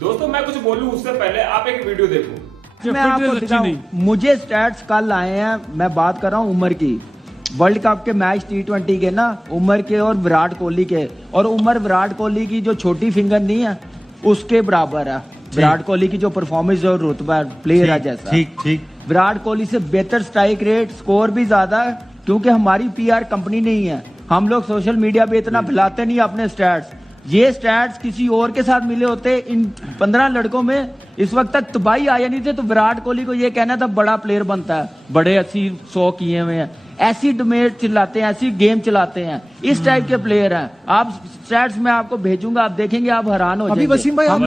दोस्तों मैं कुछ बोलूं उससे पहले आप एक वीडियो देखो। मैं आपको दिखाऊं, मुझे स्टैट्स कल आए हैं। मैं बात कर रहा हूँ उमर की, वर्ल्ड कप के मैच T20 के ना, उमर के और विराट कोहली के। और उमर विराट कोहली की जो छोटी फिंगर नहीं है उसके बराबर है। विराट कोहली की जो परफॉर्मेंस और रुतबा प्लेयर है जैसा, ठीक विराट कोहली से बेहतर स्ट्राइक रेट, स्कोर भी ज्यादा है। क्योंकि हमारी PR कंपनी नहीं है, हम लोग सोशल मीडिया पे इतना फैलाते नहीं अपने स्टैट्स। ये स्टैट्स किसी और के साथ मिले होते, इन 15 लड़कों में इस वक्त तक तबाही आया नहीं थे। तो विराट कोहली को ये कहना था बड़ा प्लेयर बनता है, बड़े 80-100 किए हुए हैं, ऐसी डोमेट चिल्लाते हैं, ऐसी गेम चलाते हैं, इस टाइप के प्लेयर हैं। आप स्टैट्स में आपको भेजूंगा, आप देखेंगे, आप हैरान हो जाएंगे। अभी वसीम भाई हम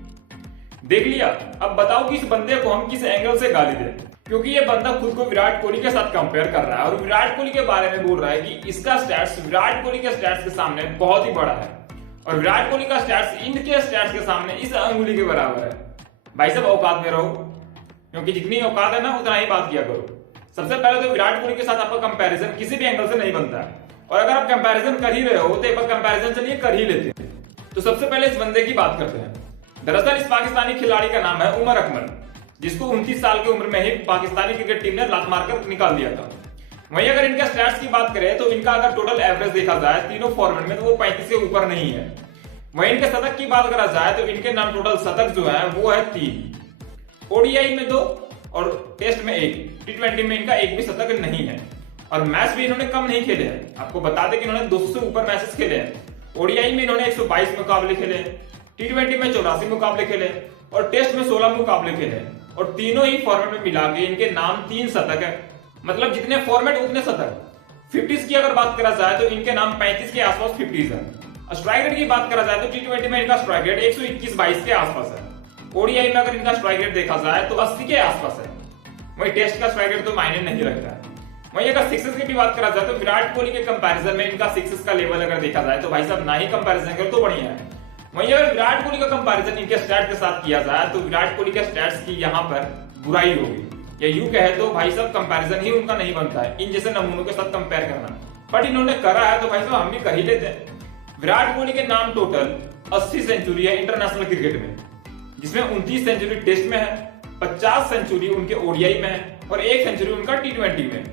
देख लिया। अब बताओ कि इस बंदे को हम किस एंगल से गाली दें, क्योंकि ये बंदा खुद को विराट कोहली के साथ कंपेयर कर रहा है और विराट कोहली के बारे में बोल रहा है कि इसका स्टैट्स विराट कोहली के स्टैट्स के सामने बहुत ही बड़ा है और विराट कोहली का स्टैट्स इनके स्टैट्स के सामने इस अंगुली के बराबर है। भाई साहब औकात में रहो, क्योंकि जितनी औकात है ना उतना ही बात किया करो। सबसे पहले तो विराट कोहली के साथ आपका कंपैरिजन किसी भी एंगल से नहीं बनता है, और अगर आप कंपैरिजन कर ही रहे हो तो एक बार कंपैरिजन चलिए कर ही लेते हैं। तो सबसे पहले इस बंदे की बात करते हैं। दरअसल इस पाकिस्तानी खिलाड़ी का नाम है उमर अकमल, जिसको 29 साल की उम्र में ही पाकिस्तानी क्रिकेट टीम ने लात मारकर निकाल दिया था। वहीं अगर इनके स्टैट्स की बात करें तो इनका अगर टोटल एवरेज देखा जाए तीनों फॉर्मेट में तो वो 35 से ऊपर नहीं है। वहीं इनके शतक की बात करा जाए तो इनके नाम टोटल शतक जो है वो है 3, ODI में 2 और टेस्ट में 1, T20 में इनका एक भी शतक नहीं है। और मैच भी इन्होंने कम नहीं खेले हैं। आपको बता दें कि इन्होंने 200 से ऊपर मैचेस खेले हैं। ODI में इन्होंने 122 मुकाबले खेले, T20 में 84 मुकाबले खेले और टेस्ट में 16 मुकाबले खेले, और तीनों ही फॉर्मेट में मिला के इनके नाम 3 शतक है। मतलब जितने फॉर्मेट उतने शतक। 50s की अगर बात करा जाए तो इनके नाम 35 के आसपास 50s है। स्ट्राइक रेट की बात करा जाए तो T20 में इनका स्ट्राइक रेट 121-22 के आसपास है। ODI में अगर इनका स्ट्राइक रेट देखा जाए तो 80 के आसपास है। वहीं टेस्ट का स्ट्राइक रेट तो मायने नहीं रखता है। वहीं अगर सिक्सेस की भी बात करा जाए तो विराट कोहली के कंपैरिजन में इनका सिक्सेस का लेवल अगर देखा जाए तो भाई साहब ना ही कंपैरिजन करो तो बढ़िया है। वहीं अगर विराट कोहली का कंपैरिजन इनके स्टैट के साथ किया जाए तो विराट कोहली के स्टैट्स की यहाँ पर बुराई होगी, या यूं कहे तो भाई साहब कंपैरिजन ही उनका नहीं बनता है इन जैसे नमूनों के साथ कंपेयर करना। बट इन्होंने करा है तो भाई साहब हम भी कर ही लेते हैं। विराट कोहली के नाम टोटल 80 सेंचुरी है इंटरनेशनल क्रिकेट में, जिसमें 29 सेंचुरी टेस्ट में है, 50 सेंचुरी उनके ODI में है और 1 सेंचुरी उनका T20 में।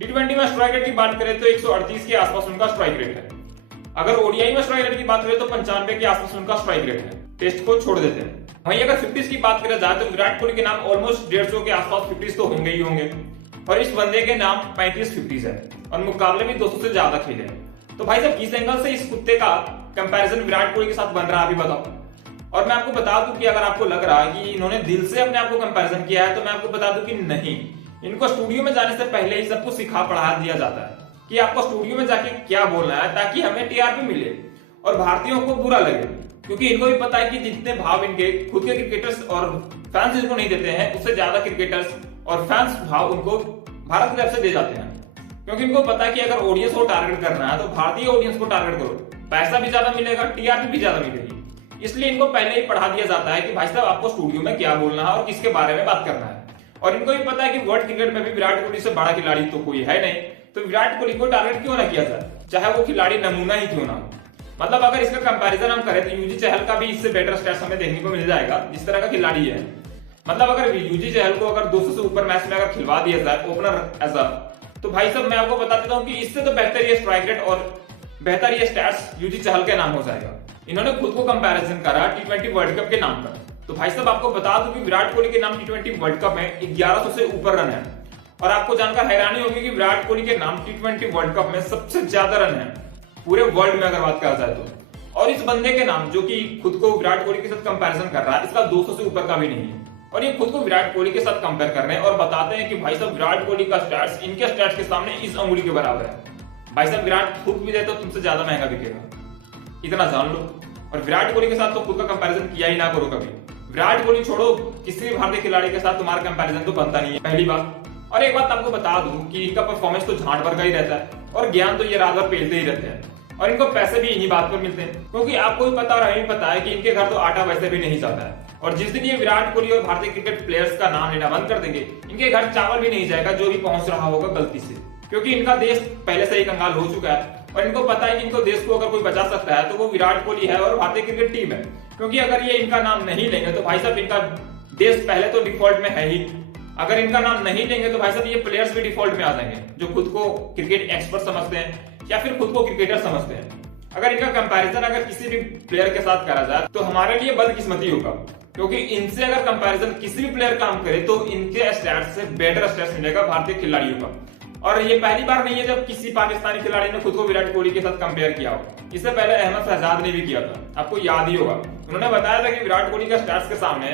T20 में स्ट्राइक रेट की बात करें तो 138 के आसपास उनका स्ट्राइक रेट है। अगर ODI में स्ट्राइक रेट की बात करें तो 95 के आसपास उनका स्ट्राइक रेट है। टेस्ट को छोड़ देते हैं। वहीं अगर 50s की बात करें जाए तो विराट कोहली के नाम ऑलमोस्ट 150 के आसपास 50s तो होंगे ही होंगे, और इस बंदे के नाम 35-50s है और मुकाबले भी 200 से ज्यादा खेले हैं। तो भाई साहब किस एंगल से इस कुत्ते का कंपैरिजन विराट कोहली के साथ बन रहा है अभी बताओ। और मैं आपको बता दूं कि अगर आपको लग रहा है कि इन्होंने दिल से अपने आप को कंपैरिजन किया है तो मैं आपको बता दूं कि नहीं, इनको स्टूडियो में जाने से पहले ही सब कुछ सिखा पढ़ा दिया जाता है कि आपको स्टूडियो में जाके क्या बोलना है ताकि हमें TRP मिले और भारतीयों को बुरा लगे, क्योंकि इनको भी पता है कि जितने भाव इनके खुद के क्रिकेटर्स और फैंस इनको नहीं देते हैं उससे ज्यादा क्रिकेटर्स और फैंस भाव उनको भारत की तरफ से दे जाते हैं। क्योंकि इनको पता है कि अगर ऑडियंस को टारगेट करना है तो भारतीय ऑडियंस को टारगेट करो, पैसा भी ज्यादा मिलेगा, TRP भी ज्यादा मिलेगी। इसलिए इनको पहले ही पढ़ा दिया जाता है कि भाई साहब आपको स्टूडियो में क्या बोलना है और किसके बारे में बात करना है। और इनको भी पता है कि वर्ल्ड क्रिकेट में भी विराट कोहली से बड़ा खिलाड़ी तो कोई है नहीं, तो विराट कोहली को टारगेट क्यों ना किया जाए, चाहे वो खिलाड़ी नमूना ही क्यों ना हो। मतलब अगर इसका कंपैरिजन हम करें तो यूजी चहल का भी इससे बेटर स्टैट्स हमें देखने को मिल जाएगा जिस तरह का खिलाड़ी है। मतलब अगर यूजी चहल को अगर 200 से ऊपर मैच में अगर खिलवा दिया जाए ओपनर एज तो भाई साहब मैं आपको बता देता हूं कि इससे तो बेहतर ये स्ट्राइक रेट और बेहतर ये स्टैट्स यूजी चहल के नाम हो जाएगा। इन्होंने खुद को कंपैरिजन करा T20 वर्ल्ड कप के नाम पर। तो भाई साहब आपको बता दूं कि विराट कोहली के नाम T20 वर्ल्ड कप में 1100 से ऊपर रन है, और आपको जानकर हैरानी होगी कि विराट कोहली के नाम T20 वर्ल्ड कप में सबसे ज्यादा रन है पूरे वर्ल्ड में अगर बात करा जाए तो। और इस बंदे के नाम जो कि खुद को विराट कोहली के साथ कंपैरिजन कर रहा है इसका 200 से ऊपर का भी नहीं है, और ये खुद को विराट कोहली के साथ कंपेयर कर रहे हैं और बताते हैं कि भाई साहब विराट कोहली का स्टैट्स इनके स्टैट्स के सामने इस अंगुली के बराबर है। भाई साहब विराट खुद भी दे तो तुमसे ज्यादा महंगा बिकेगा, इतना जान लो। और विराट कोहली के साथ तो खुद का कंपैरिजन किया ही ना करो कभी। विराट कोहली छोड़ो, किसी भी भारतीय खिलाड़ी के साथ तुम्हारा कंपैरिजन तो बनता नहीं है, पहली बात। और एक बात आपको बता दूं कि इनका परफॉर्मेंस तो झांट भर का ही रहता है और ज्ञान तो ये रात भर पेलते ही रहते हैं, और इनको पैसे भी इन्हीं बात पर मिलते हैं, क्योंकि आपको भी पता और हमें भी पता है कि इनके घर तो आटा वैसे भी नहीं जाता है। और जिस दिन ये विराट कोहली और भारतीय क्रिकेट प्लेयर्स का नाम लेना बंद कर देंगे इनके घर चावल भी नहीं जाएगा जो भी पहुंच रहा होगा गलती से, क्योंकि इनका देश पहले से ही कंगाल हो चुका है और इनको पता है कि इनको देश को अगर कोई बचा सकता है तो वो विराट कोहली है और भारतीय क्रिकेट टीम है। क्योंकि अगर ये इनका नाम नहीं लेंगे तो भाई साहब इनका देश पहले तो डिफॉल्ट में है ही, अगर इनका नाम नहीं लेंगे तो भाई साहब ये प्लेयर्स भी डिफॉल्ट में आ जाएंगे जो खुद को क्रिकेट एक्सपर्ट समझते हैं या फिर खुद को क्रिकेटर समझते हैं। अगर इनका कंपैरिजन अगर किसी भी प्लेयर के साथ करा जाए तो हमारे लिए बदकिस्मती होगा, क्योंकि इनसे अगर कंपैरिजन किसी भी प्लेयर काम करे तो इनके स्टैट्स से बेटर स्टैट्स मिलेगा भारतीय खिलाड़ियों का। और ये पहली बार नहीं है जब किसी पाकिस्तानी खिलाड़ी ने खुद को विराट कोहली के साथ कंपेयर किया हो। इससे पहले अहमद शहजाद ने भी किया था, आपको याद ही होगा। उन्होंने बताया था कि विराट कोहली का स्टैट्स के सामने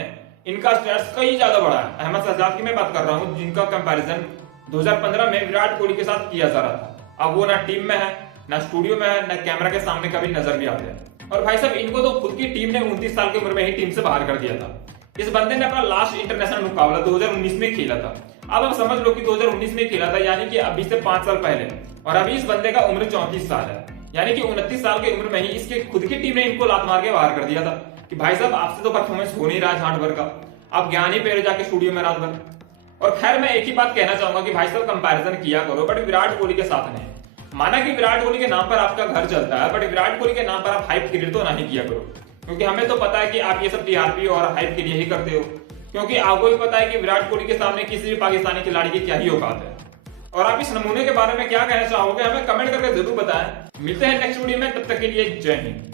इनका स्टैट्स कई ज्यादा बड़ा है। अहमद शहजाद की मैं बात कर रहा हूँ जिनका कंपैरिजन 2015 में विराट कोहली के साथ किया जा रहा था। अब वो ना टीम में है, ना स्टूडियो में है, ना कैमरा के सामने कभी नजर भी आते हैं। और भाई साहब इनको तो खुद की टीम ने 29 साल की उम्र में ही टीम से बाहर कर दिया था। इस बंदे ने अपना लास्ट इंटरनेशनल मुकाबला 2019 में खेला था। अब आप समझ लो कि 2019 में खेला था, यानी कि अभी से 5 साल पहले। और अभी इस बंदे का उम्र 34 साल है, यानी कि 29 साल की उम्र में ही इसके खुद की टीम ने इनको लात मार के बाहर कर दिया था कि भाई साहब आपसे तो परफॉर्मेंस हो नहीं रहा झांट भर का, आप ज्ञान ही पे रह जाके स्टूडियो में रात भर। और खैर मैं एक ही बात कहना चाहूंगा कि भाई साहब कंपैरिजन किया करो बट विराट कोहली के साथ नहीं। माना कि विराट कोहली के नाम पर आपका घर चलता है, बट विराट कोहली के नाम पर आप हाइप क्रिएट तो नहीं किया करो, क्योंकि हमें तो पता है कि आप ये सब टीआरपी और हाइप के लिए ही करते हो। क्योंकि आपको भी पता है कि विराट कोहली के सामने किसी भी पाकिस्तानी खिलाड़ी की क्या ही औकात है। और आप इस नमूने के बारे में क्या कहना चाहोगे हमें कमेंट करके जरूर बताएं। मिलते हैं नेक्स्ट वीडियो में, तब तक के लिए जय हिंद।